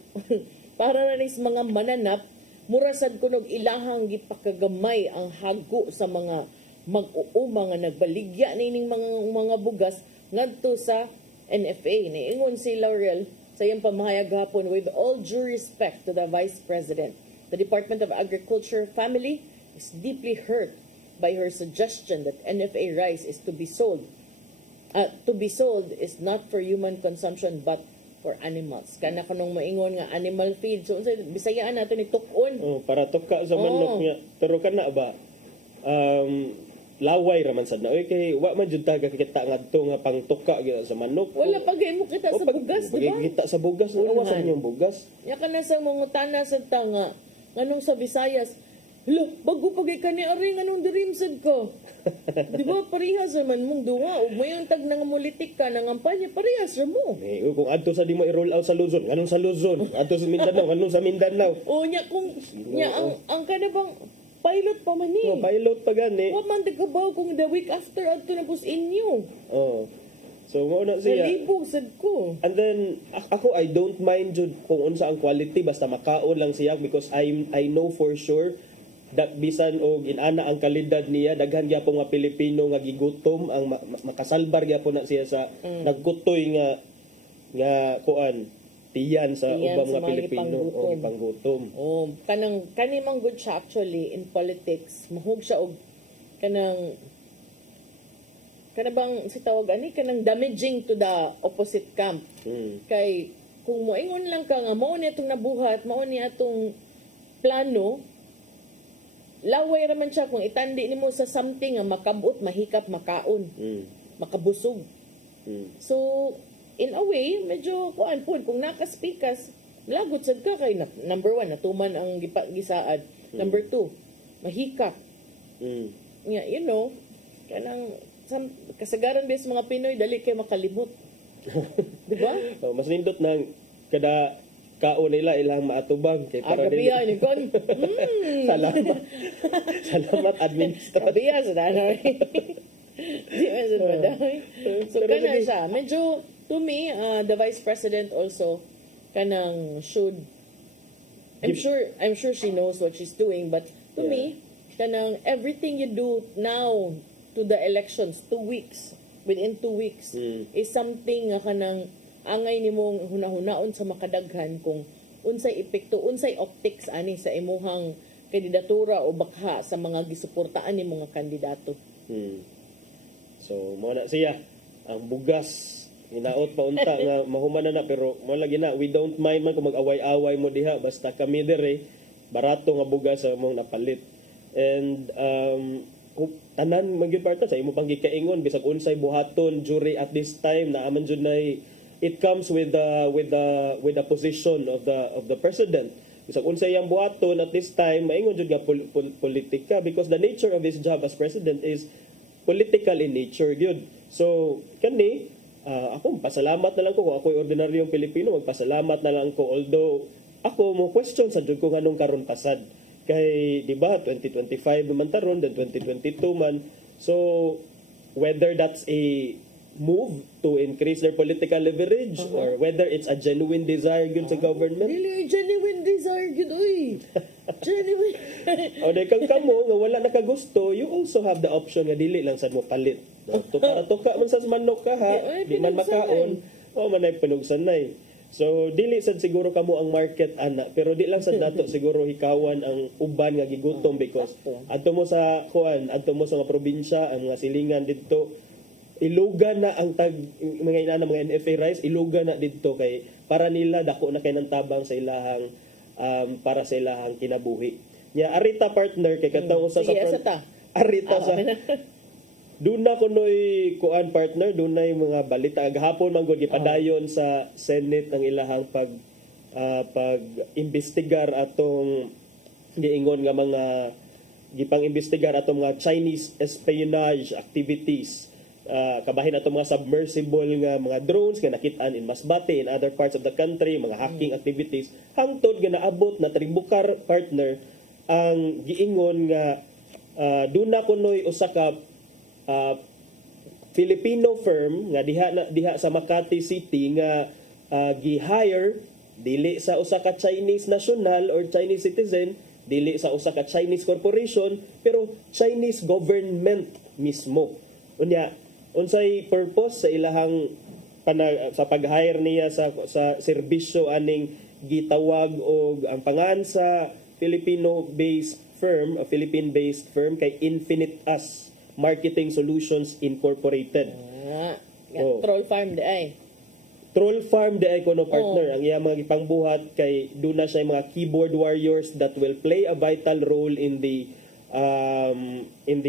para na nis mga mananap murasad kunog ilahang gipakagamay ang hago sa mga mag-uuma nga nagbaligya ni ining mga bugas ngadto sa NFA. Niingon si Laurel sa iyang pamahayag hapon, with all due respect to the Vice President, the Department of Agriculture family is deeply hurt by her suggestion that NFA rice is to be sold. To be sold is not for human consumption but for animals. Kana kanong maingon nga animal feed. So, Bisayaan nato ni tukon. Para tuka sa manok niya. Pero kana ba, laway raman sad na. Okay, wa man jud taga kita ngadto nga pang tuka sa manok. Wala pagay mo kita sa bugas, di ba? Kita sa bugas, awasan yung bugas. Ya kana sa mga tana sa tanga. Nganong sa Visayas, lo, bago pagay ka ni Ari, nganong dirimsad ko? Di ba, parehas naman mong duwa. O mayang tag nang mulitik ka, nangampanya, parehas naman mo. Kung adto sa di mo i-roll out sa Luzon, nganong sa Luzon? Adto sa Mindanao, nganong sa Mindanao? O nya, kung, nya, ang kada bang, pilot pa man eh. Pilot pa gani. Wa man tagabaw kung the week after adto na pus inyo. So, mo na siya. Nalibog sad ko. And then, ako, I don't mind jud kung unsa ang quality, basta makaon lang siya because I know for sure that bisan og inana ang kalidad niya, daghan gyapon nga Pilipino nga gigutom, ang makasalbar gyapon na siya sa nagkutoy nga kuan, tiyan sa ubang mga Pilipino o ipanggutom. Kani mang good siya actually in politics, mahug siya og kanang bang si tawag ani kanang damaging to the opposite camp. Kay kung moingon lang ka nga mao ni atong nabuhat, mao ni atong plano, laway raman siya kung itandi nimo sa something nga makabot, mahikap, makaon, makabusog. So in a way medyo kuan pud kung nakaspikas lagot sad ka kay number 1 natuman ang gisaad, number 2 mahikap. Yeah, you know, kanang kasagaran bis mga Pinoy dali kay makalimot. Di ba? Mas nindot nang kada kaon nila ilang maatubang kay para gabiya ni kon. Salamat. Salamat administrator. Gabiya sa danoy. Di man sa danoy. So kana siya medyo to me the Vice President also kanang should I'm sure she knows what she's doing, but to me kanang everything you do now to the elections, 2 weeks, within 2 weeks, is something nga kanang angay nimong hunahunaon sa makadaghan kung unsay epekto, unsay optics ani sa imuhang kandidatura o bakha sa mga gisuportaan ni mga kandidato. So, mo na siya, ang bugas, hinaot pa unta nga mahuman na pero mo lagi na, we don't mind man kung mag-away-away mo diha, basta kami dire, barato nga bugas sa mong napalit. And, tanan maggiparta sa imo pang gikaingon bisag unsay buhaton jury at this time na aman jud nay it comes with the position of the president bisag unsay yang buhaton at this time maingon jud nga politika because the nature of his job as president is political in nature gyud. So kani ako pasalamat na lang ko kung ako'y ordinaryong Pilipino, magpasalamat na lang ko although ako mo question sa jud ko nganong karon pasad. Kay, di ba, 2025 naman taron, then 2022 man. So, whether that's a move to increase their political leverage or whether it's a genuine desire gyud sa government. Dili genuine desire gyud oy. Genuine. O de kang kamo nga wala nakagusto, you also have the option nga dili lang sad mo palit. No? Tuka man sa manok ka ha, di man makaon, o man ay pinugsanay. So dili sad siguro kamo ang market ana, pero di lang sad nato siguro hikawan ang uban nga gigutom because adto mo sa adto mo sa mga probinsya, ang mga silingan didto ilugan na ang mga inana mga NFA rice, ilugan na didto kay para nila dako na kay nang tabang sa ilahang para sa ilahang kinabuhi. Nya arita partner kay katong usa sa arita sa Duna kunoy kuan partner, dunay mga balita gahapon man gud gipadayon sa Senate ang ilahang pag-imbestigar atong giingon nga mga gipang-imbestigar atong mga Chinese espionage activities. Kabahin atong mga submersible nga mga drones nga nakit-an in Masbate in other parts of the country, mga hacking activities hangtod nga naabot na tribukar partner ang giingon nga duna kunoy usa ka Filipino firm nga diha sa Makati City nga gi-hire dili sa usa ka Chinese national or Chinese citizen, dili sa usa ka Chinese corporation, pero Chinese government mismo. Unya unsay purpose sa ilahang sa pag-hire niya sa serbisyo aning gitawag og ang pangan sa Filipino-based firm, a Philippine-based firm kay Infinite Us Marketing Solutions Incorporated. Troll farm ay. Troll farm de ay kuno partner. Ang iya mga gipangbuhat kay duna siya mga keyboard warriors that will play a vital role in the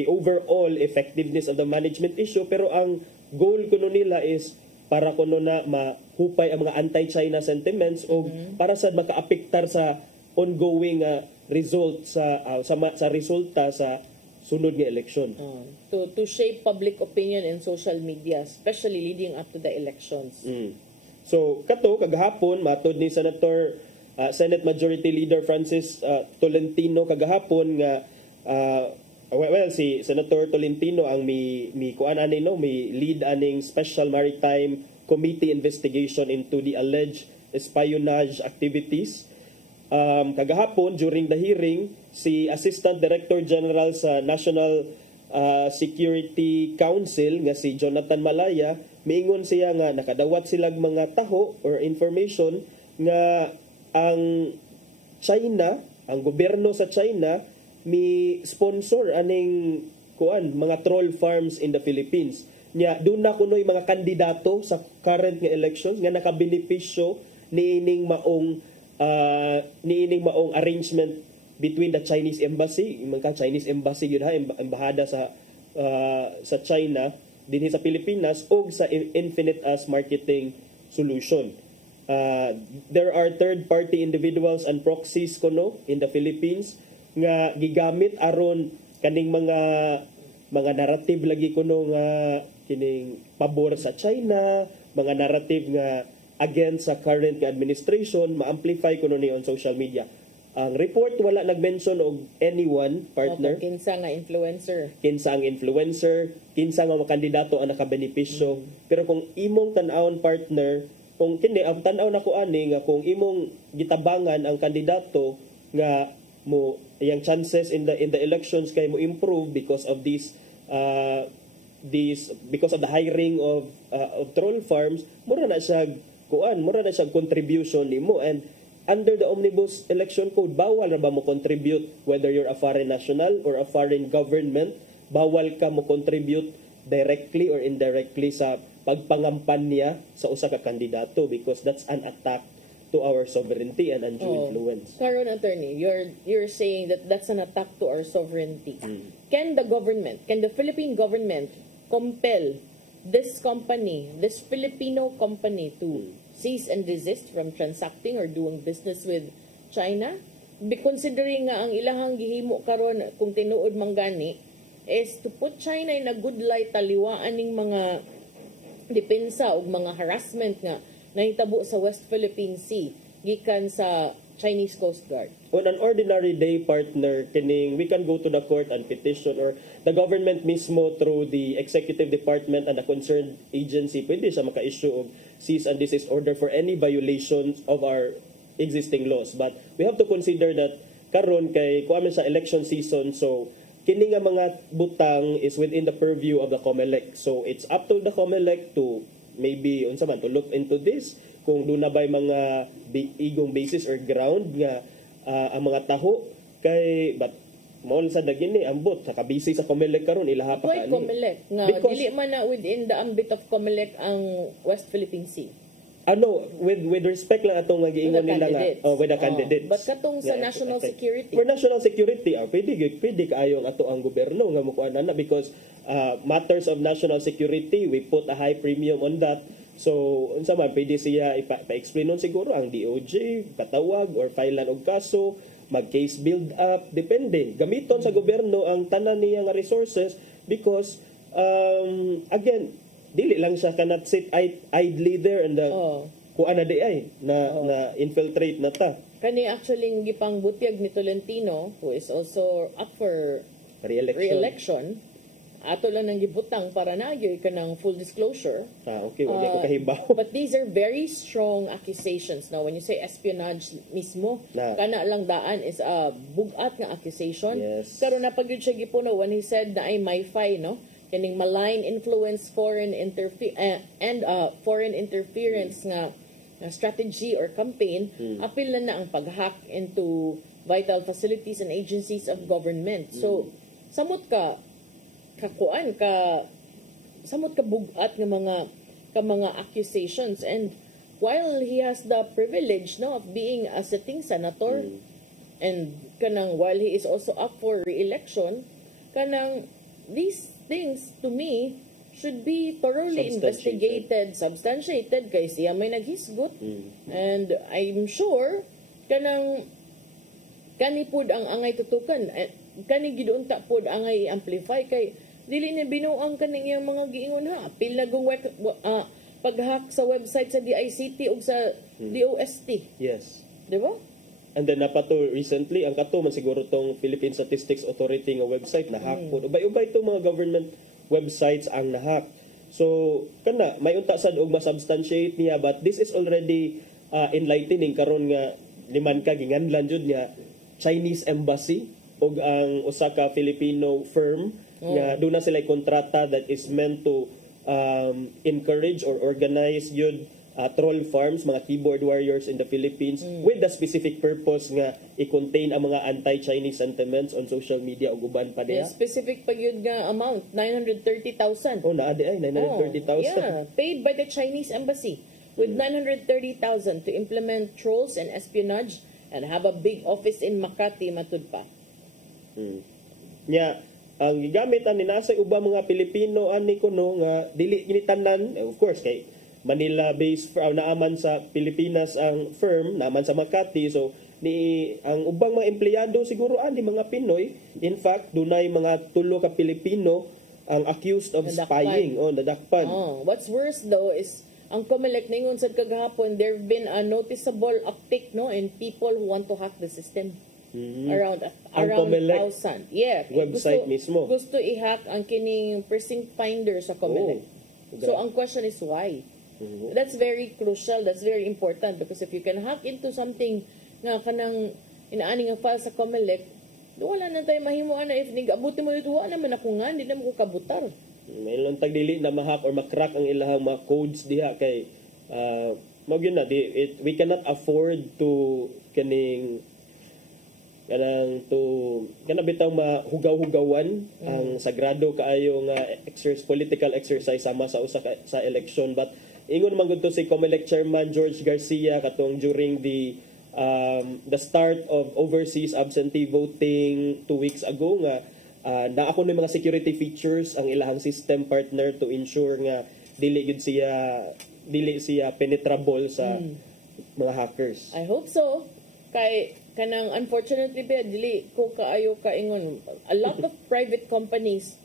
overall effectiveness of the management issue, pero ang goal kuno nila is para kuno na mahupay ang mga anti-China sentiments o para sa makaapektar sa ongoing result sa resulta sa sunod nga election. To shape public opinion in social media, especially leading up to the elections. So kato kagahapon matod ni Senator Senate Majority Leader Francis Tolentino kagahapon nga si Senator Tolentino ang mi kuan ani mi lead aning Special Maritime Committee investigation into the alleged espionage activities. Kagahapon during the hearing, si Assistant Director General sa National Security Council nga si Jonathan Malaya, miingon siya nga nakadawat silang mga taho or information nga ang China, ang gobyerno sa China mi sponsor aning mga troll farms in the Philippines. Nya doon na kunoy mga kandidato sa current nga elections nga nakabenepisyo niining maong arrangement between the Chinese embassy, mga Chinese embassy yun embahada sa China dinhi sa Pilipinas o sa Infinite Us Marketing Solution. There are third-party individuals and proxies kuno in the Philippines nga gigamit aron kaning mga narrative lagi kuno nga kining pabor sa China, mga narrative nga against sa current administration, ma-amplify kuno ni on social media. Ang report wala nag-mention og anyone partner. Kinsa nga influencer. Kinsa ang influencer, kinsa nga mga kandidato ang nakabenepisyo. Pero kung imong tan-awon partner, kung kini ang tan-aw nako ani nga kung imong gitabangan ang kandidato nga mo yang chances in the elections kay mo improve because of because of the hiring of troll farms, mura na siya contribution nimo. And under the Omnibus Election Code, bawal ra ba mo contribute whether you're a foreign national or a foreign government, bawal ka mo contribute directly or indirectly sa pagpangampanya sa usa ka kandidato because that's an attack to our sovereignty and undue influence. Karon attorney, you're saying that that's an attack to our sovereignty. Can the Philippine government compel this Filipino company to cease and desist from transacting or doing business with China? Considering nga ang ilahang gihimo karon kung tinuod manggani is to put China in a good light, taliwaan ning mga depensa o mga harassment nga nahitabo sa West Philippine Sea gikan sa Chinese Coast Guard. On an ordinary day, partner, kining we can go to the court and petition, or the government mismo through the executive department and the concerned agency, pwede siya maka-issue of cease and desist order for any violations of our existing laws. But we have to consider that karon kay kuha man sa election season, so kini nga mga butang is within the purview of the COMELEC. So it's up to the COMELEC to maybe unsa man to look into this, kung doon na ba'y mga igong basis or ground nga ang mga taho kay but mo sa dagini ambot sa kabisi sa COMELEC karon ilaha pa Why COMELEC? Nga dili man na within the ambit of COMELEC ang West Philippine Sea. With respect lang atong nga giingon nila nga with the candidates. But katong sa national security. For national security, pwede kaayo ang ato ang gobyerno nga mukuan na because matters of national security, we put a high premium on that. So, unsa man pwede siya pa-explain nun siguro ang DOJ, patawag or filean og kaso, mag-case build up, depende. Gamiton sa gobyerno ang tanan niya nga resources because again, dili lang siya cannot sit idly there and kuan na di ay na infiltrate na ta. Kani actually gipang butyag ni Tolentino, who is also up for re-election. Ato lang nang gibutang para nagyoy ka ng full disclosure. Okay, wala ko kahibaw. But these are very strong accusations. Now, when you say espionage mismo, kana lang daan is a bugat nga accusation. Yes. Karon na pag yun siya gipuno when he said na ay MiFi, no? Kaning malign influence foreign interference nga strategy or campaign, apil na ang pag-hack into vital facilities and agencies of government. So, samot ka bugat ng mga accusations, and while he has the privilege of being a sitting senator and while he is also up for re-election, these things to me should be thoroughly investigated, substantiated kay siya may naghisgot. And I'm sure kani pud ang angay tutukan, kani gidunta pud angay amplify kay dili ni binuang kaning iyang mga giingon ha. Apil na gong pag-hack sa website sa DICT o sa DOST. Yes. Di ba? And then napato recently, ang kato man siguro tong Philippine Statistics Authority nga website na hack po. Ubay-ubay itong mga government websites ang na-hack. So, may unta sad og masubstantiate niya, but this is already enlightening karon nga liman ka ginganlan jud niya Chinese embassy og ang usa ka Filipino firm nga doon na sila kontrata that is meant to encourage or organize yun troll farms, mga keyboard warriors in the Philippines with the specific purpose nga i-contain ang mga anti-Chinese sentiments on social media o guban pa diha. Specific pa yun nga amount, 930,000. Naadi ay 930,000. Yeah, paid by the Chinese embassy with 930,000 to implement trolls and espionage and have a big office in Makati, matud pa. Ang gigamit ani nasa ubang mga Pilipino ani kuno nga dili ginitanan, of course kay Manila based naaman sa Pilipinas ang firm, naaman sa Makati, so ang ubang mga empleyado siguro ani mga Pinoy. In fact, dunay mga tulo ka Pilipino ang accused of spying on nadakpan. What's worse though is ang COMELEC ningon sad kagahapon, there have been a noticeable uptick in people who want to hack the system. Around 1,000. Yeah. Website mismo. Gusto i-hack ang kining precinct finder sa COMELEC. So ang question is why? That's very crucial. That's very important because if you can hack into something nga kanang inaani nga file sa COMELEC, wala na tayo mahimuan na if nag-abuti mo dito, wala naman ako nga, hindi naman ko kabutar. May lang tagdili na ma-hack or ma-crack ang ilahang mga codes diha kay we cannot afford to bitaw mahugaw-hugawan ang sagrado kaayo nga political exercise sama sa usa sa election. But ingon man gud to si COMELEC chairman George Garcia katong during the start of overseas absentee voting 2 weeks ago nga na ako ng mga security features ang ilahang system partner to ensure nga dili siya penetrable sa mga hackers. I hope so. Kay kanang unfortunately dili ko kaayo kaingon, a lot of private companies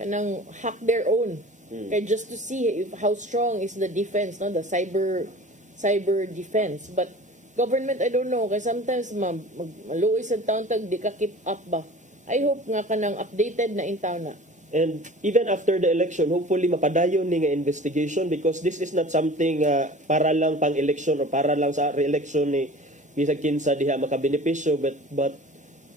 kanang hack their own kay just to see how strong is the defense, the cyber defense. But government, I don't know, kay sometimes maluoy sa taon tag di ka keep up ba. I hope nga kanang updated na in town na. And even after the election, hopefully mapadayon ni nga investigation because this is not something para lang pang election or para lang sa re-election ni bisag kinsa diha makabenepisyo, but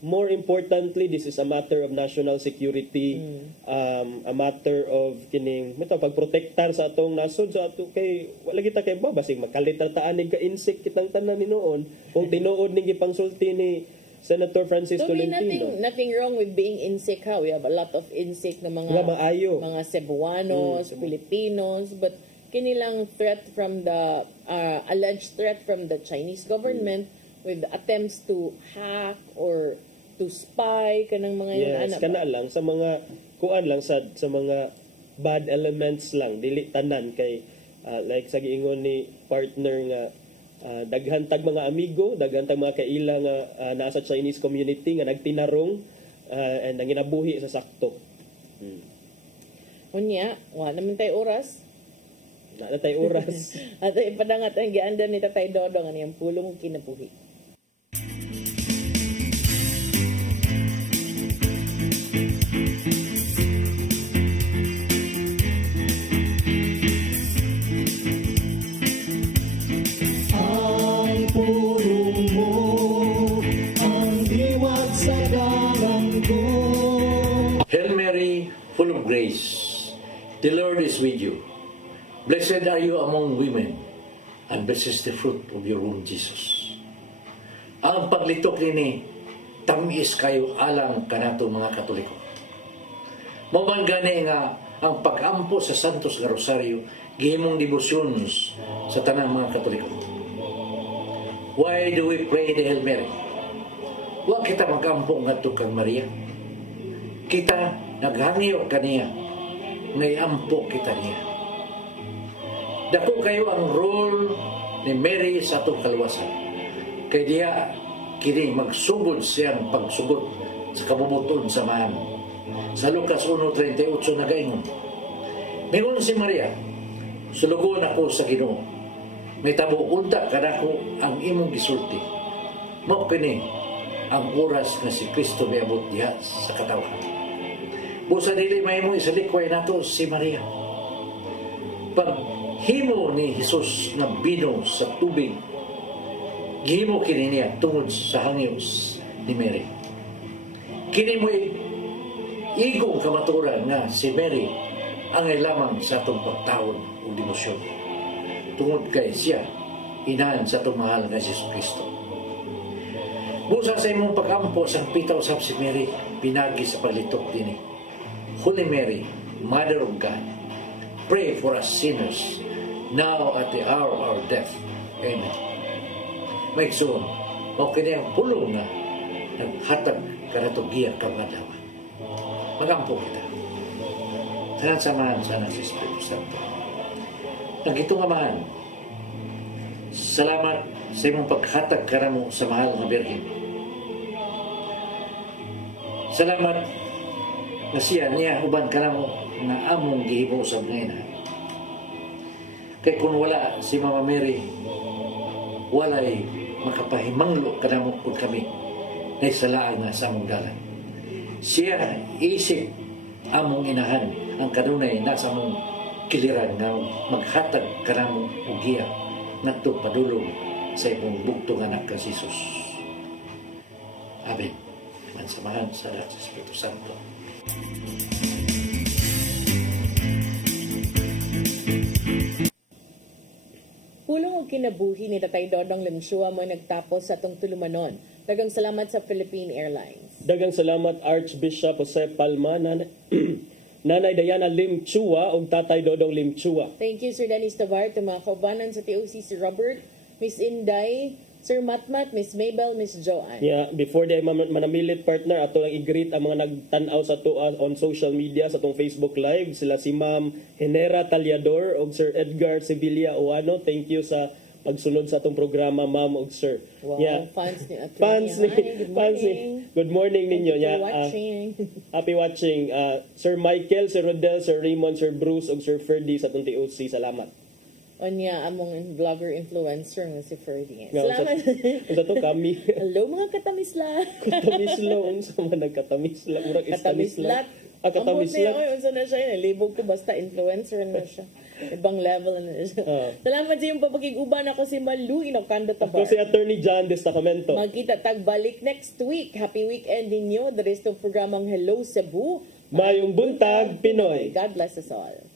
more importantly, this is a matter of national security, a matter of kining pagprotektar sa atong nasod sa ato kay wala kita kay basig magkalitrataan ning ka insect kitang tanan ni noon kung tinuod ning gipangsulti ni Senator Francis Tolentino. Nothing wrong with being insect ha. We have a lot of insect na mga Cebuanos, Filipinos, but kinilang threat from the alleged threat from the Chinese government with attempts to hack or to spy kanang mga yes, kana lang sa mga kuan lang sa mga bad elements lang dili tanan kay like sa giingon ni partner nga daghan tag mga amigo, daghan tag mga kaila nga nasa Chinese community nga nagtinarong and nanginabuhi sa sakto. Unya, wa naman tay oras. Na tay oras. At ipadangat ang giandan ni Tatay Dodong ani ang pulong kinabuhi. Hail Mary, full of grace, the Lord is with you. Blessed are you among women, and blessed is the fruit of your womb, Jesus. Ang paglitok nini, tamis kayo alang kanato mga Katoliko. Maman gani nga ang pag-ampo sa Santos nga Rosario, gihimong devotions sa tanang mga Katoliko. Why do we pray the Hail Mary? Wa kita mag-ampo nga kang Maria. Kita naghangyo kaniya, ngay ampo kita niya. Dako kayo ang role ni Mary sa atong kaluwasan. Kay diya, kini magsugod siyang pagsugod sa kabubuton samahan. Sa Lucas 1:38 nagaingon, mingon si Maria, sulugon ako sa Ginoo. May tabo unta kadako ang imong gisulti. Mao kini ang oras nga si Kristo miabot diha sa katawhan. Busa dili mahimo isalikway nato si Maria. Pag himo ni Jesus nga bino sa tubig, gihimo kini niya tungod sa hangyo ni Mary. Kini mo igong kamaturan nga si Mary ang lamang sa atong pagtawon o demosyon. Tungod kay siya, inahan sa atong mahal nga Jesus Kristo. Busa sa imong pag-ampo sang pita usab si Mary, pinagi sa paglitok din. Holy Mary, Mother of God, pray for us sinners, now at the hour of our death. Amen. Maigsoon, o kini ang pulong nga naghatag kanato giya kamadawa. Magampo kita. Tanan samahan sana si Espiritu Santo. Nagitong amahan, salamat sa imong paghatag kanamo sa mahal na Birhen. Salamat na siya niya uban kanamo na among gihimo usab ngayon. Kay kung wala si Mama Mary, walay makapahimanglo kanamo kung kami na isalaan nga sa among dalan. Siya isip among inahan ang kanunay nasa among kiliran nga maghatag kanamo og giya ngadto padulong sa imong bugtong anak ka Jesus. Amen. Mansamahan sa lahat sa Espiritu Santo. Pulong og kinabuhi ni Tatay Dodong Limshua mo nagtapos sa atong tulumanon. Daghang salamat sa Philippine Airlines. Daghang salamat Archbishop Jose Palma, Nanay Diana Limchua ug Tatay Dodong Limchua. Thank you, Sir Dennis Tavar, to mga kaubanan sa TOC, si Robert, Miss Inday, Sir Matmat, Miss Mabel, Miss Joanne. Yeah, before di manamilit partner, ato lang i-greet ang mga nagtanaw sa to on social media sa tong Facebook Live. Sila si Ma'am Henera Talyador ug Sir Edgar Sevilla Oano. Thank you sa pagsunod sa atong programa, Ma'am ug Sir. Wow, yeah. fans ni Atty. Fans ni, good morning ninyo. Thank you for watching. Happy watching. Sir Michael, Sir Rodel, Sir Raymond, Sir Bruce ug Sir Ferdy sa atong TOC. Salamat. Onya among vlogger influencer nga si Ferdy. Nga, Salamat. Unsa to kami. Hello mga katamisla. Katamisla unsa man nagkatamisla, murag Katamislat. Katamislat. Unsa na siya, libog ko basta influencer na siya. Ibang level na siya. Salamat sa iyong papakiguban. Ako si Malu Inokando Tabar. Ako si Attorney John Destacamento. Magkita tagbalik next week. Happy weekend ninyo. The rest of programang Hello Cebu. Mayong buntag Pinoy. God bless us all.